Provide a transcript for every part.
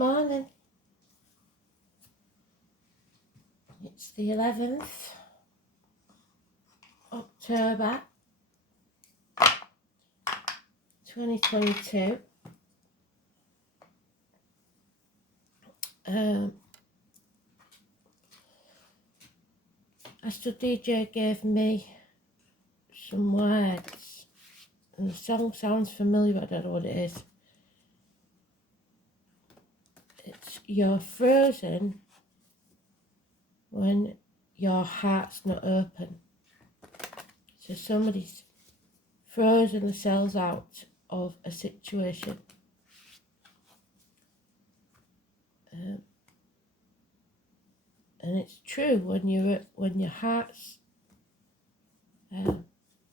Morning. It's the 11th October 2022. Astro DJ gave me some words and the song sounds familiar, but I don't know what it is. It's "You're frozen when your heart's not open." So somebody's frozen themselves out of a situation. And it's true, when your heart's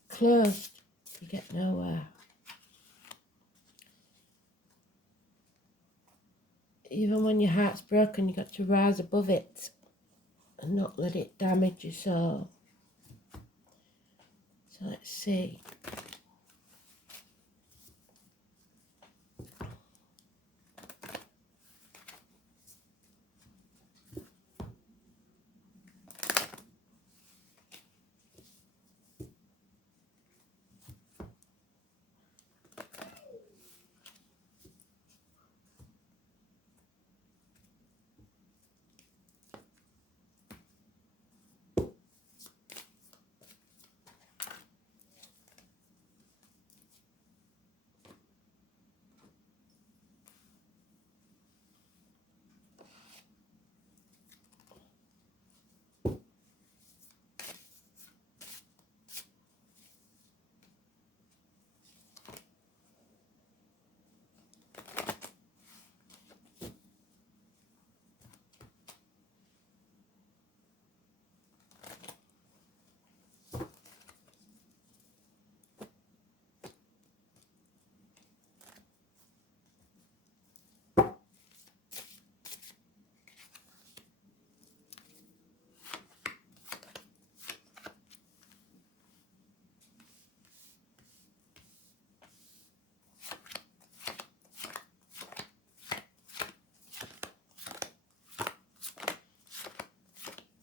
closed, you get nowhere. Even when your heart's broken, you got to rise above it and not let it damage your soul. So let's see.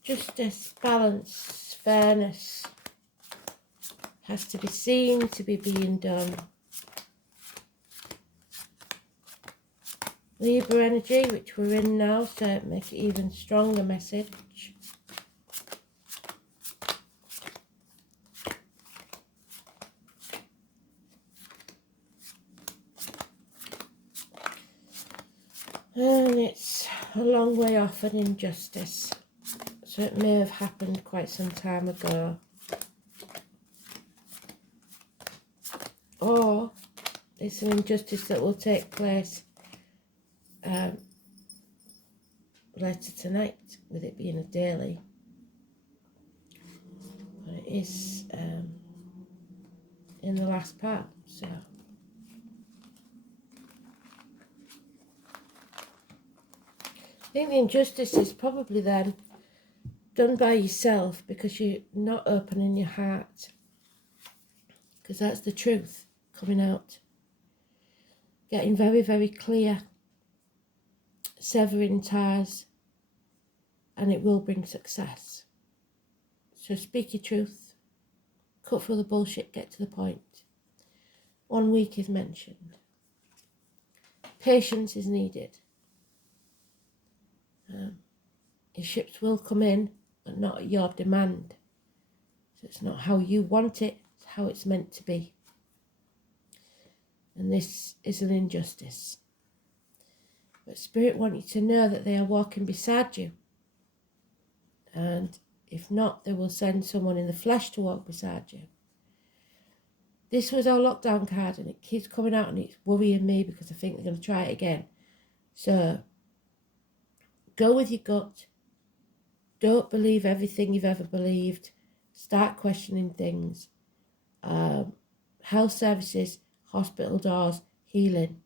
Justice, balance, fairness has to be seen to be being done. Libra energy, which we're in now, so make it even stronger message. And it's a long way off an injustice. So it may have happened quite some time ago. Or it's an injustice that will take place later tonight, with it being a daily. But it is in the last part, so. I think the injustice is probably then done by yourself because you're not opening your heart. Because that's the truth coming out. Getting very, very clear. Severing ties. And it will bring success. So speak your truth. Cut through the bullshit, get to the point. 1 week is mentioned. Patience is needed. Your ships will come in, but not at your demand. So it's not how you want it, it's how it's meant to be. And this is an injustice. But Spirit want you to know that they are walking beside you. And if not, they will send someone in the flesh to walk beside you. This was our lockdown card, and it keeps coming out, and it's worrying me because I think they're going to try it again. So go with your gut. Don't believe everything you've ever believed. Start questioning things. Health services, hospital doors, healing.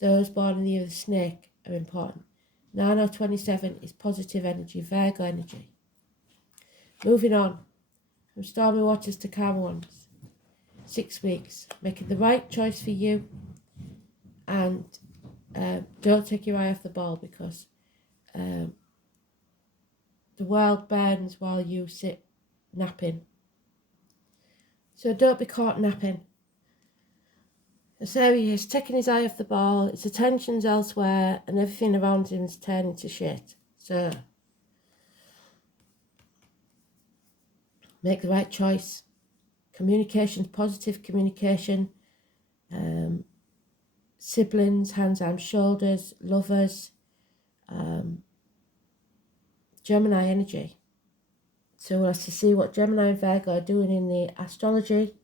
Those born in the year of the snake are important. 9027 is positive energy, Virgo energy. Moving on from stormy waters to calm ones. 6 weeks, making the right choice for you and don't take your eye off the ball, because the world burns while you sit napping. So don't be caught napping. So he is taking his eye off the ball, his attention's elsewhere, and everything around him is turning to shit. So make the right choice. Communication, positive communication. Siblings, hands, arms, shoulders, lovers. Gemini energy. So we'll have to see what Gemini and Virgo are doing in the astrology.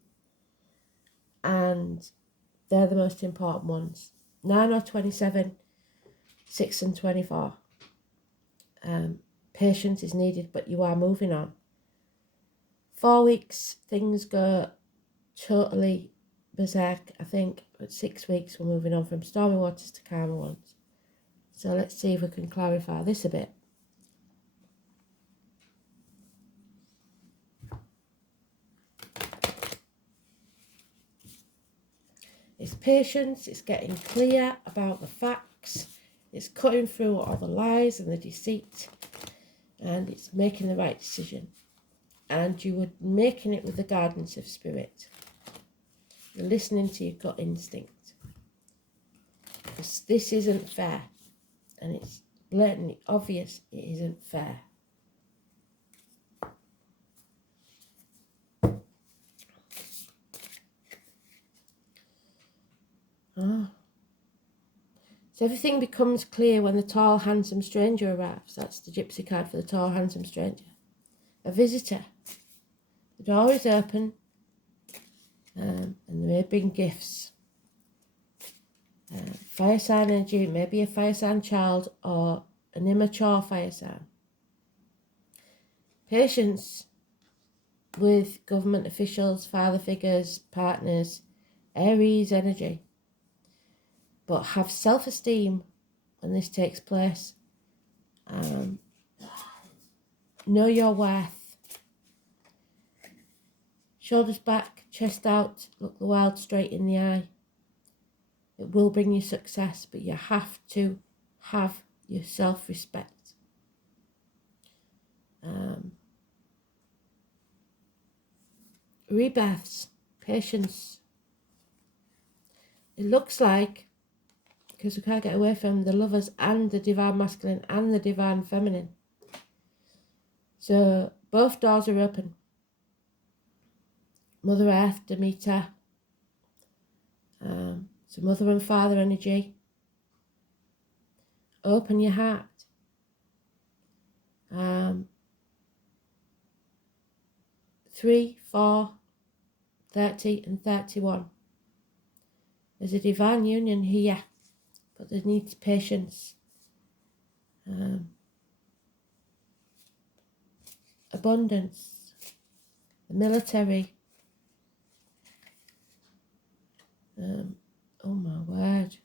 And they're the most important ones. 9 or 27, 6 and 24. Patience is needed, but you are moving on. 4 weeks, things go totally berserk, I think. But 6 weeks, we're moving on from stormy waters to calmer ones. So let's see if we can clarify this a bit. It's patience, it's getting clear about the facts, it's cutting through all the lies and the deceit, and it's making the right decision. And you were making it with the guidance of spirit. You're listening to your gut instinct. Because this isn't fair, and it's blatantly obvious it isn't fair. So everything becomes clear when the tall, handsome stranger arrives. That's the gypsy card for the tall, handsome stranger. A visitor. The door is open, and there may bring gifts. Fire sign energy, maybe a fire sign child or an immature fire sign. Patience with government officials, father figures, partners, Aries energy. But have self-esteem when this takes place. Know your worth. Shoulders back, chest out, look the world straight in the eye. It will bring you success, but you have to have your self-respect. Rebirths, patience. It looks like, because we can't get away from the lovers and the divine masculine and the divine feminine. So both doors are open. Mother Earth, Demeter. So mother and father energy. Open your heart. 3, 4, 30 and 31. There's a divine union here, but there needs patience. Abundance. The military. Oh my word.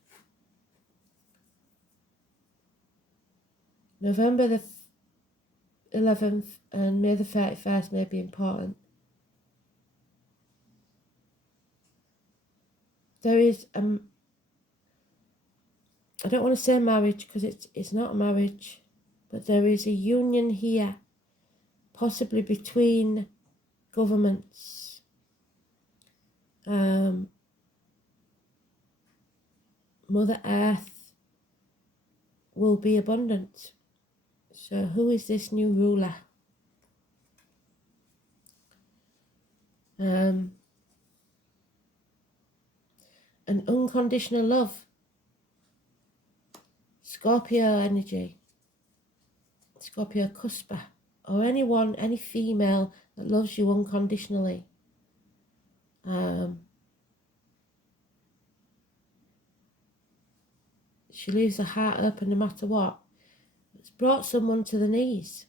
November the 11th and May the 31st may be important. There is I don't want to say marriage, because it's not a marriage, but there is a union here, possibly between governments. Mother Earth will be abundant. So who is this new ruler? An unconditional love. Scorpio energy. Scorpio cuspa. Or anyone, any female that loves you unconditionally. She leaves her heart open no matter what. It's brought someone to the knees.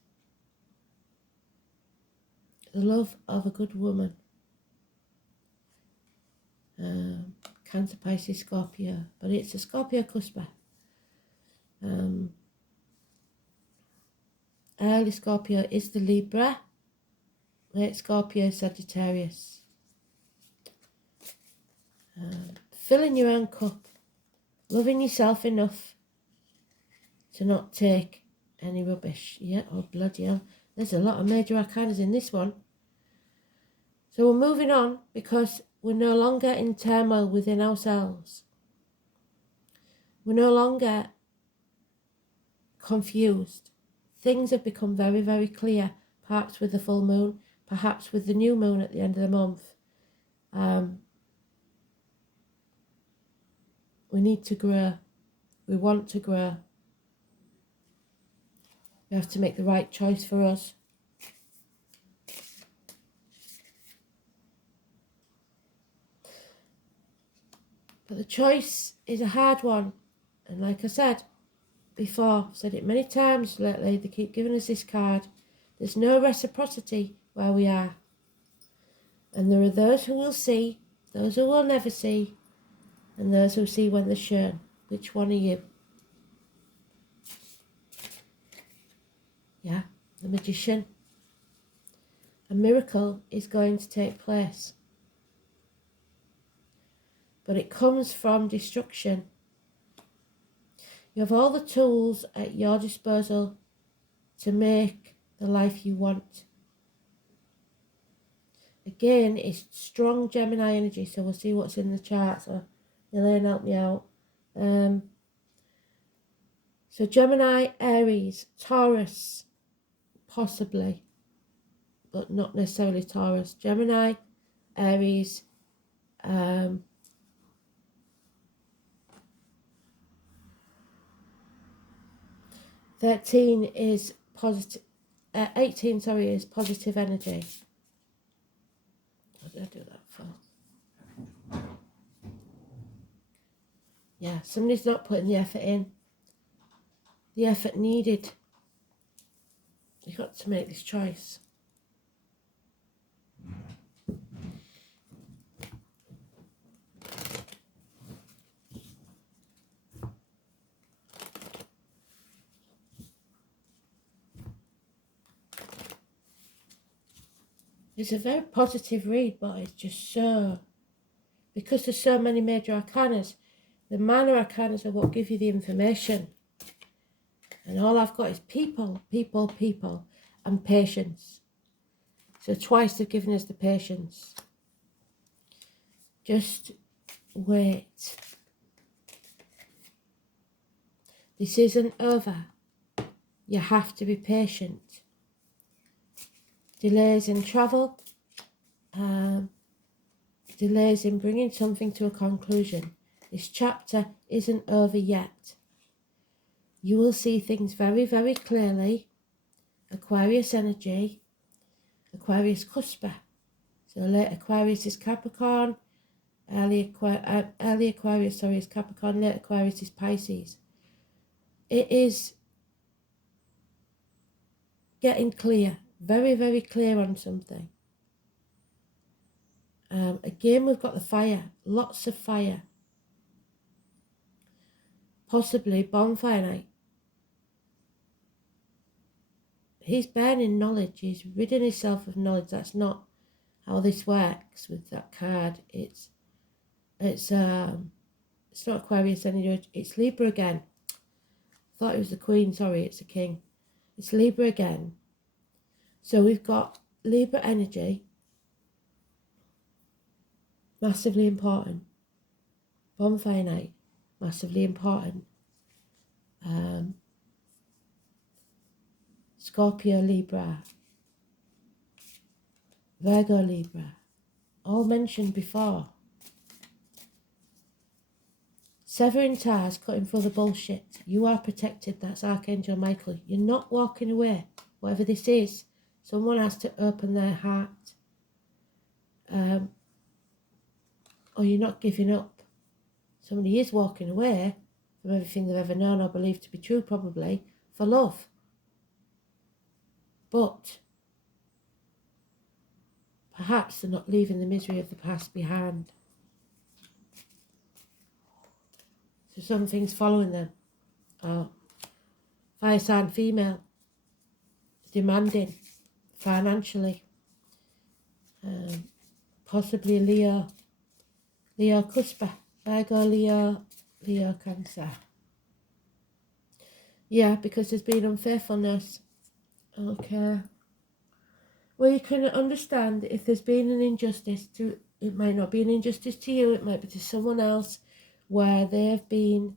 The love of a good woman. Cancer, Pisces, Scorpio. But it's a Scorpio cuspa. Early Scorpio is the Libra. Late Scorpio, Sagittarius. Fill in your own cup. Loving yourself enough to not take any rubbish. Yeah, oh bloody hell. There's a lot of major arcanas in this one. So we're moving on because we're no longer in turmoil within ourselves. We're no longer confused. Things have become very, very clear, perhaps with the full moon, perhaps with the new moon at the end of the month. We need to grow. We want to grow. We have to make the right choice for us. But the choice is a hard one. And like I said before, I've said it many times lately, they keep giving us this card. There's no reciprocity where we are. And there are those who will see, those who will never see, and those who see when they're shown. Which one are you? Yeah, the Magician. A miracle is going to take place. But it comes from destruction. You have all the tools at your disposal to make the life you want. Again, it's strong Gemini energy, so we'll see what's in the chart. So Elaine, help me out. So Gemini, Aries, Taurus, possibly, but not necessarily Taurus. Gemini, Aries, 13 is positive, 18, sorry, is positive energy. What did I do that for? Yeah, somebody's not putting the effort in. The effort needed. You've got to make this choice. It's a very positive read, but it's just so... Because there's so many major arcanas, the minor arcanas are what give you the information. And all I've got is people, people, people, and patience. So twice they've given us the patience. Just wait. This isn't over. You have to be patient. Delays in travel, delays in bringing something to a conclusion. This chapter isn't over yet. You will see things very, very clearly. Aquarius energy, Aquarius cusper. So late Aquarius is Capricorn, early Aquarius, is Capricorn, late Aquarius is Pisces. It is getting clear, very, very clear on something. Again, we've got the fire, lots of fire. Possibly bonfire night. He's burning knowledge. He's ridding himself of knowledge. That's not how this works with that card. It's not Aquarius anymore. It's Libra again. I thought it was the Queen. Sorry, it's the King. It's Libra again. So we've got Libra energy. Massively important. Bonfire night. Massively important. Scorpio, Libra, Virgo, Libra, all mentioned before. Severing ties, cutting through the bullshit. You are protected, that's Archangel Michael. You're not walking away, whatever this is. Someone has to open their heart. Or you're not giving up. Somebody is walking away from everything they've ever known or believed to be true, probably, for love. But perhaps they're not leaving the misery of the past behind. So something's following them. Oh, fire sign female, demanding financially. Possibly Leo cusper, Virgo, Leo Leo, Cancer. Yeah, because there's been unfaithfulness. Okay. Well, you can understand if there's been an injustice to, it might not be an injustice to you, it might be to someone else, where they've been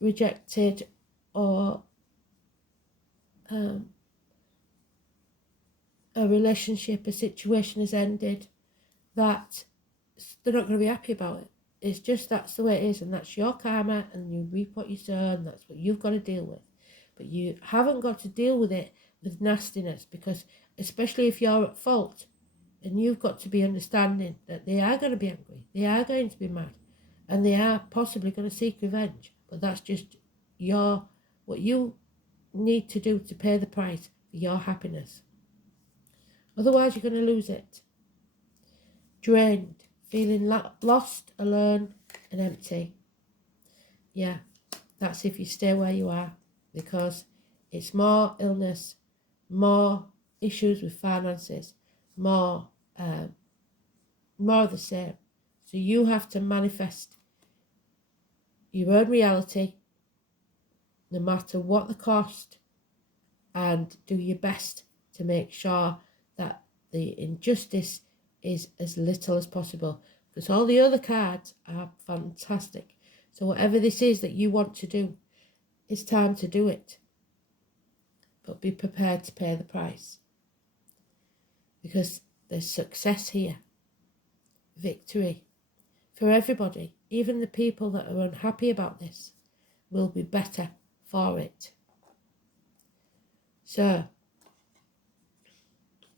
rejected, or a relationship, a situation has ended, that they're not going to be happy about it. It's just, that's the way it is, and that's your karma, and you reap what you sow, and that's what you've got to deal with. But you haven't got to deal with it with nastiness, because especially if you're at fault, and you've got to be understanding that they are going to be angry, they are going to be mad, and they are possibly going to seek revenge. But that's just what you need to do to pay the price for your happiness. Otherwise, you're going to lose it. Drained, feeling lost, alone, and empty. Yeah, that's if you stay where you are, because it's more illness, more issues with finances, more of the same. So you have to manifest your own reality, no matter what the cost, and do your best to make sure that the injustice is as little as possible, because all the other cards are fantastic. So whatever this is that you want to do, it's time to do it. But be prepared to pay the price, because there's success here, victory for everybody. Even the people that are unhappy about this will be better for it. So,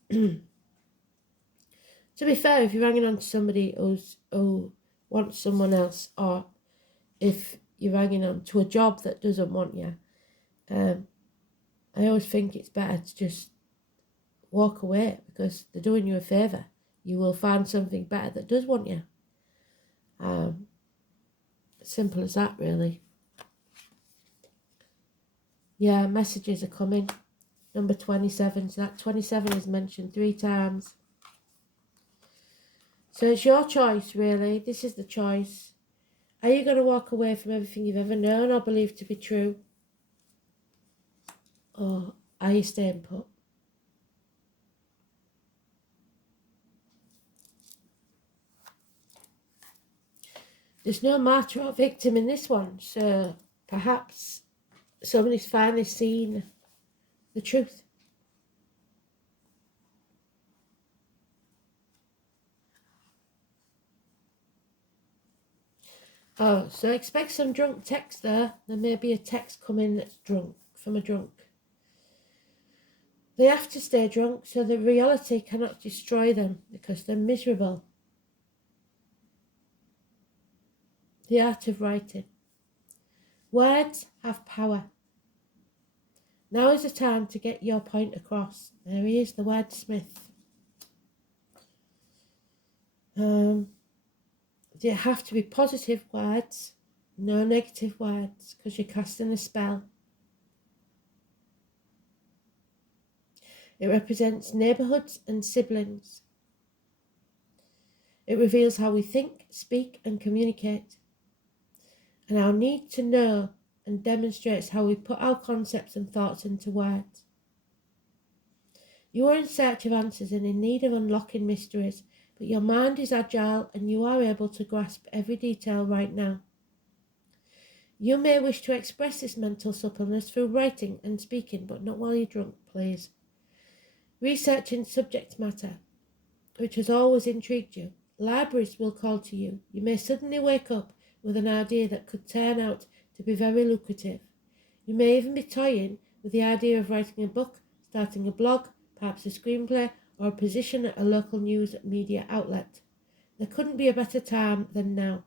to be fair, if you're hanging on to somebody who wants someone else, or if you're hanging on to a job that doesn't want you, I always think it's better to just walk away, because they're doing you a favour. You will find something better that does want you. Simple as that, really. Yeah, messages are coming. Number 27, so that 27 is mentioned 3 times. So it's your choice, really. This is the choice. Are you going to walk away from everything you've ever known or believed to be true? Or are you staying put? There's no martyr or victim in this one, so perhaps somebody's finally seen the truth. Oh, so expect some drunk text there. There may be a text coming that's drunk, from a drunk. They have to stay drunk, so the reality cannot destroy them, because they're miserable. The art of writing. Words have power. Now is the time to get your point across. There he is, the wordsmith. They have to be positive words, no negative words, because you're casting a spell. It represents neighbourhoods and siblings. It reveals how we think, speak and communicate, and our need to know, and demonstrates how we put our concepts and thoughts into words. You are in search of answers and in need of unlocking mysteries, but your mind is agile and you are able to grasp every detail right now. You may wish to express this mental suppleness through writing and speaking, but not while you're drunk, please. Researching subject matter, which has always intrigued you. Libraries will call to you. You may suddenly wake up with an idea that could turn out to be very lucrative. You may even be toying with the idea of writing a book, starting a blog, perhaps a screenplay, or a position at a local news media outlet. There couldn't be a better time than now.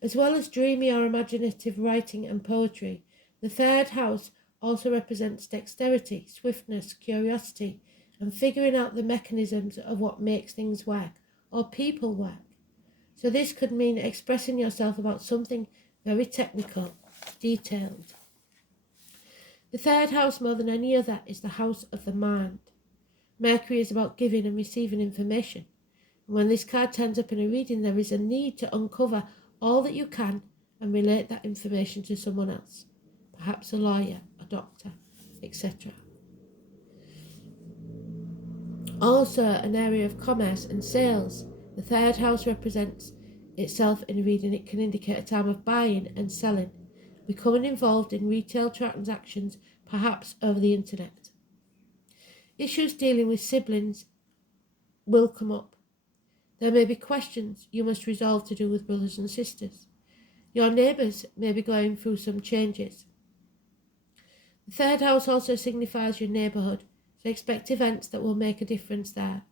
As well as dreamy or imaginative writing and poetry, the 3rd house also represents dexterity, swiftness, curiosity, and figuring out the mechanisms of what makes things work, or people work. So this could mean expressing yourself about something very technical, detailed. The 3rd house, more than any other, is the house of the mind. Mercury is about giving and receiving information. And when this card turns up in a reading, there is a need to uncover all that you can and relate that information to someone else, perhaps a lawyer, a doctor, etc. Also, an area of commerce and sales. The third house represents itself in a reading. It can indicate a time of buying and selling, becoming involved in retail transactions, perhaps over the internet. Issues dealing with siblings will come up. There may be questions you must resolve to do with brothers and sisters. Your neighbours may be going through some changes. The third house also signifies your neighbourhood, so expect events that will make a difference there.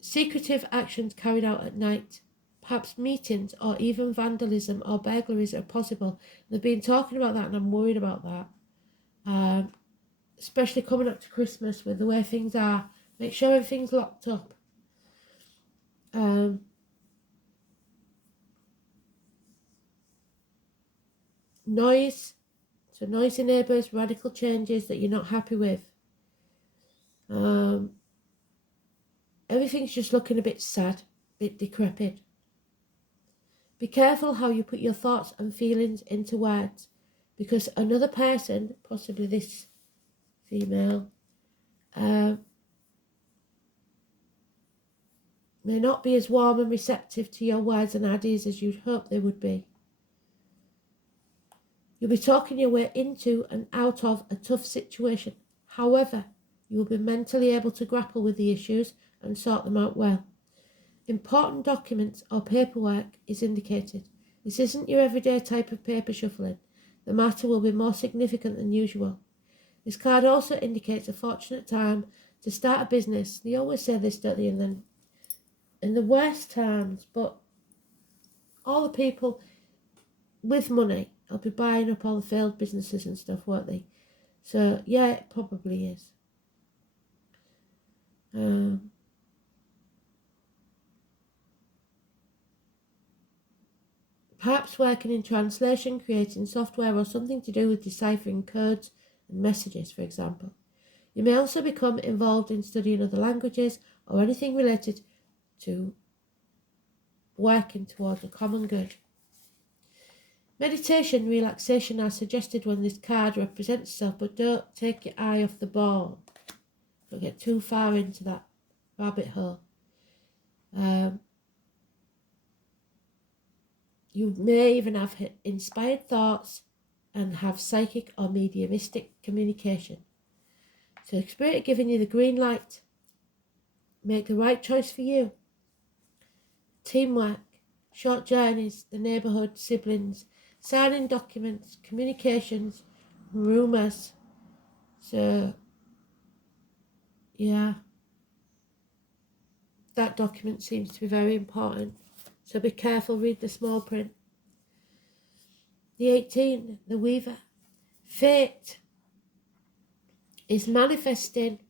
Secretive actions carried out at night, perhaps meetings or even vandalism or burglaries are possible. They've been talking about that and I'm worried about that. Especially coming up to Christmas with the way things are. Make sure everything's locked up. Noise. So noisy neighbours, radical changes that you're not happy with. Everything's just looking a bit sad, a bit decrepit. Be careful how you put your thoughts and feelings into words, because another person, possibly this female, may not be as warm and receptive to your words and ideas as you'd hope they would be. You'll be talking your way into and out of a tough situation. However, you will be mentally able to grapple with the issues and sort them out well. Important documents or paperwork is indicated. This isn't your everyday type of paper shuffling. The matter will be more significant than usual. This card also indicates a fortunate time to start a business. They always say this, don't they? And then in the worst times, but all the people with money will be buying up all the failed businesses and stuff, won't they? So yeah, it probably is. Perhaps working in translation, creating software, or something to do with deciphering codes and messages, for example. You may also become involved in studying other languages or anything related to working towards a common good. Meditation, relaxation are suggested when this card represents itself, but don't take your eye off the ball. Don't get too far into that rabbit hole. You may even have inspired thoughts and have psychic or mediumistic communication. So Spirit are giving you the green light. Make the right choice for you. Teamwork, short journeys, the neighbourhood, siblings, signing documents, communications, rumours. So, yeah, that document seems to be very important. So be careful, read the small print. The 18, the Weaver. Fate is manifesting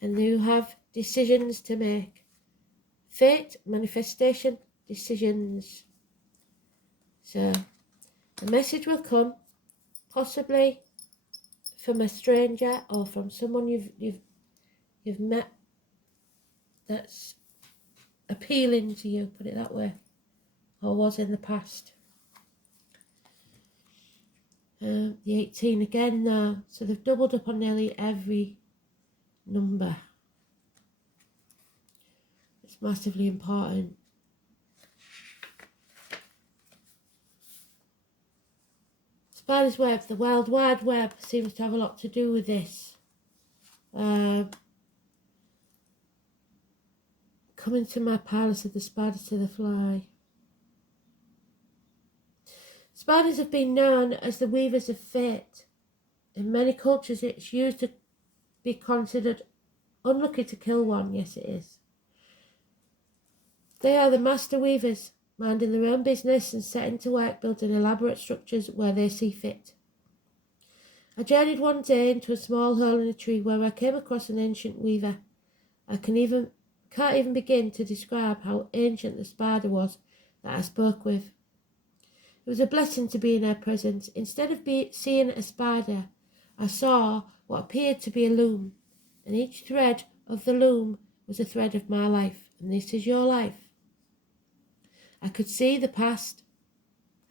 and you have decisions to make. Fate, manifestation, decisions. So the message will come possibly from a stranger or from someone you've met that's appealing to you, put it that way, or was in the past. The 18 again now, so they've doubled up on nearly every number. It's massively important. Spider's web, the World Wide Web seems to have a lot to do with this. Coming to my palace of the spider to the fly. Spiders have been known as the weavers of fate. In many cultures it's used to be considered unlucky to kill one. Yes, it is. They are the master weavers, minding their own business and setting to work building elaborate structures where they see fit. I journeyed one day into a small hole in a tree where I came across an ancient weaver. I can't even begin to describe how ancient the spider was that I spoke with. It was a blessing to be in her presence. Instead of seeing a spider, I saw what appeared to be a loom, and each thread of the loom was a thread of my life, and this is your life. I could see the past,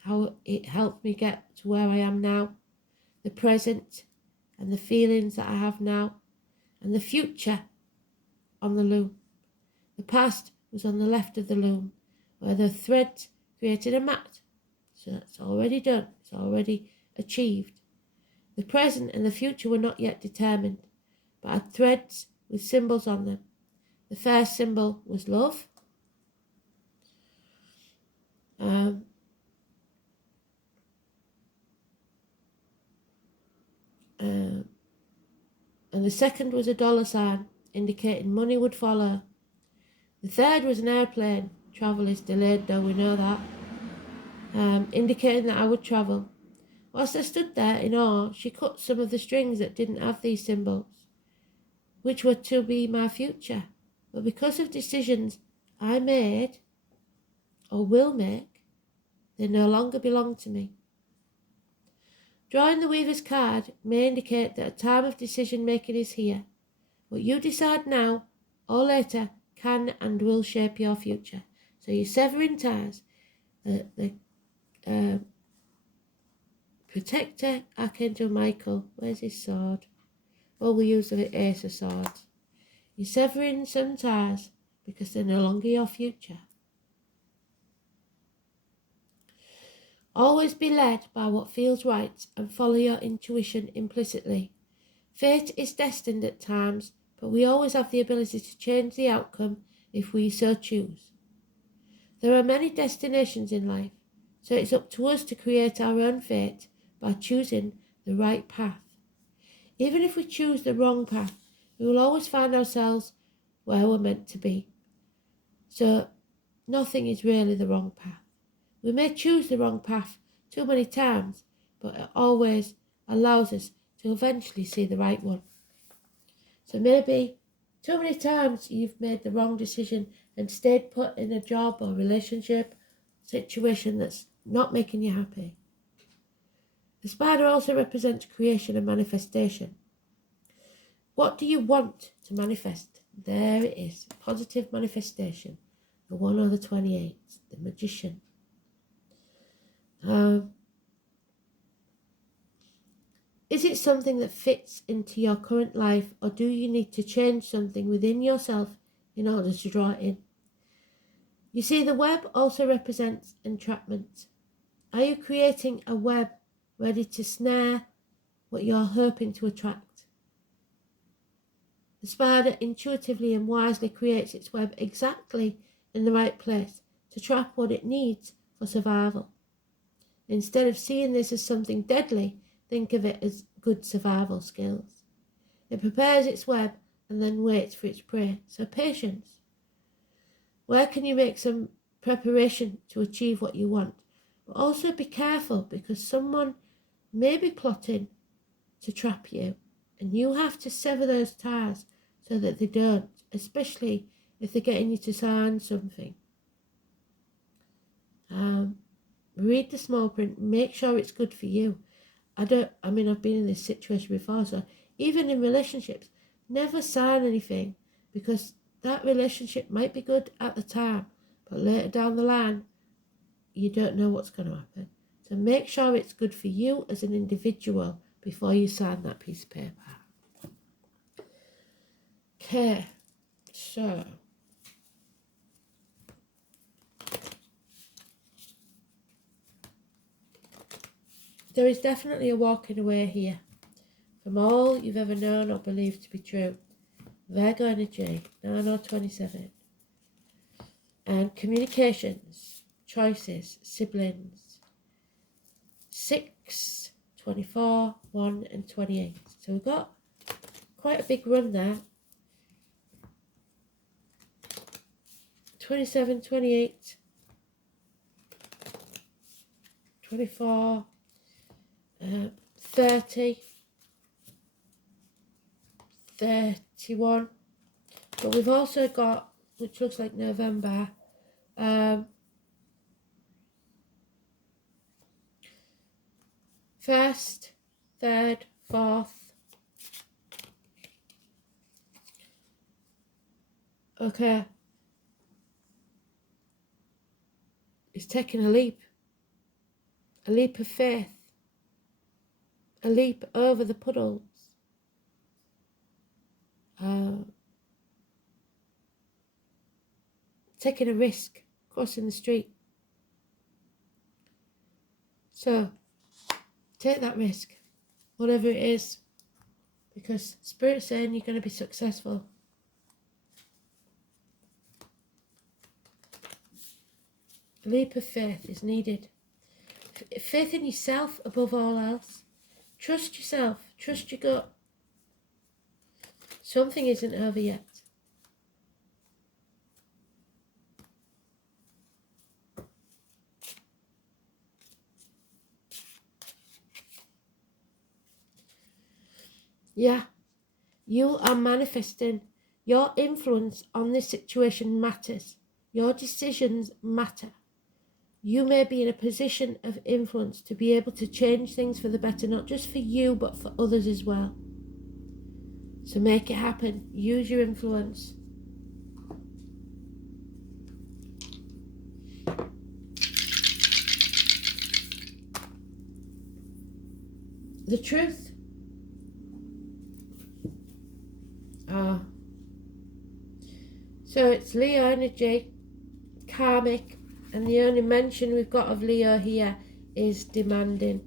how it helped me get to where I am now, the present and the feelings that I have now, and the future on the loom. The past was on the left of the loom, where the thread created a mat. So that's already done, it's already achieved. The present and the future were not yet determined, but had threads with symbols on them. The first symbol was love. And the second was a dollar sign, indicating money would follow. The third was an airplane. Travel is delayed, though we know that. Indicating that I would travel. Whilst I stood there in awe, she cut some of the strings that didn't have these symbols, which were to be my future. But because of decisions I made, or will make, they no longer belong to me. Drawing the weaver's card may indicate that a time of decision making is here. What you decide now or later can and will shape your future. So you're severing ties. The protector, Archangel Michael, where's his sword? Well, we use the Ace of Swords. You're severing some ties because they're no longer your future. Always be led by what feels right and follow your intuition implicitly. Fate is destined at times, but we always have the ability to change the outcome if we so choose. There are many destinations in life, so it's up to us to create our own fate by choosing the right path. Even if we choose the wrong path, we will always find ourselves where we're meant to be. So nothing is really the wrong path. We may choose the wrong path too many times, but it always allows us to eventually see the right one. So maybe too many times you've made the wrong decision and stayed put in a job or relationship situation that's not making you happy. The spider also represents creation and manifestation. What do you want to manifest? There it is, positive manifestation, the 1 or the 28, the magician. Is it something that fits into your current life, or do you need to change something within yourself in order to draw it in? You see, the web also represents entrapment. Are you creating a web ready to snare what you're hoping to attract? The spider intuitively and wisely creates its web exactly in the right place to trap what it needs for survival. Instead of seeing this as something deadly, think of it as good survival skills. It prepares its web and then waits for its prey. So patience. Where can you make some preparation to achieve what you want? But also be careful, because someone may be plotting to trap you, and you have to sever those ties so that they don't, especially if they're getting you to sign something. Read the small print, make sure it's good for you. I've been in this situation before, so even in relationships, never sign anything, because that relationship might be good at the time, but later down the line, you don't know what's going to happen. So make sure it's good for you as an individual before you sign that piece of paper. Okay, so there is definitely a walking away here from all you've ever known or believed to be true. Virgo energy, 9 or 27. And communications, choices, siblings. 6, 24, 1 and 28. So we've got quite a big run there. 27, 28, 24, 30, 31. But we've also got, which looks like November, first, third, fourth. Okay. is taking a leap of faith, a leap over the puddles. Taking a risk, crossing the street. So, take that risk, whatever it is, because Spirit's saying you're going to be successful. A leap of faith is needed. Faith in yourself above all else. Trust yourself, trust your gut. Something isn't over yet. Yeah, you are manifesting. Your influence on this situation matters. Your decisions matter. You may be in a position of influence to be able to change things for the better, not just for you, but for others as well. So make it happen. Use your influence. The truth. So it's Leo energy, karmic, and the only mention we've got of Leo here is demanding,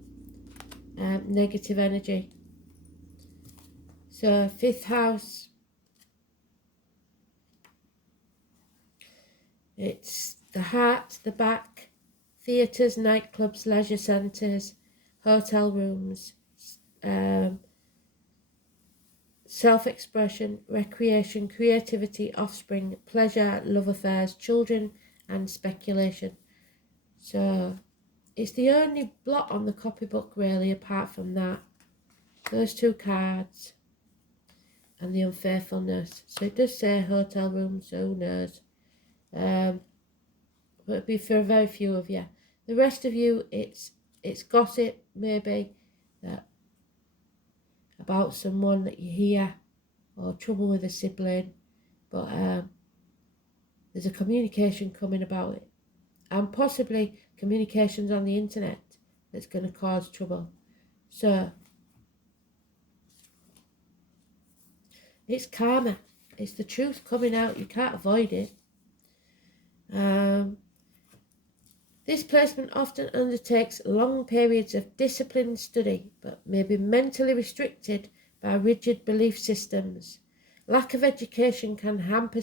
negative energy. So 5th house, it's the heart, the back, theatres, nightclubs, leisure centres, hotel rooms, self-expression, recreation, creativity, offspring, pleasure, love affairs, children, and speculation. So it's the only blot on the copybook really, apart from that. Those 2 cards and the unfaithfulness. So it does say hotel rooms, so who knows. But it'll be for very few of you. The rest of you, it's gossip maybe that about someone that you hear, or trouble with a sibling, but there's a communication coming about it, and possibly communications on the internet that's going to cause trouble. So it's karma, it's the truth coming out, you can't avoid it. This placement often undertakes long periods of disciplined study, but may be mentally restricted by rigid belief systems. Lack of education can hamper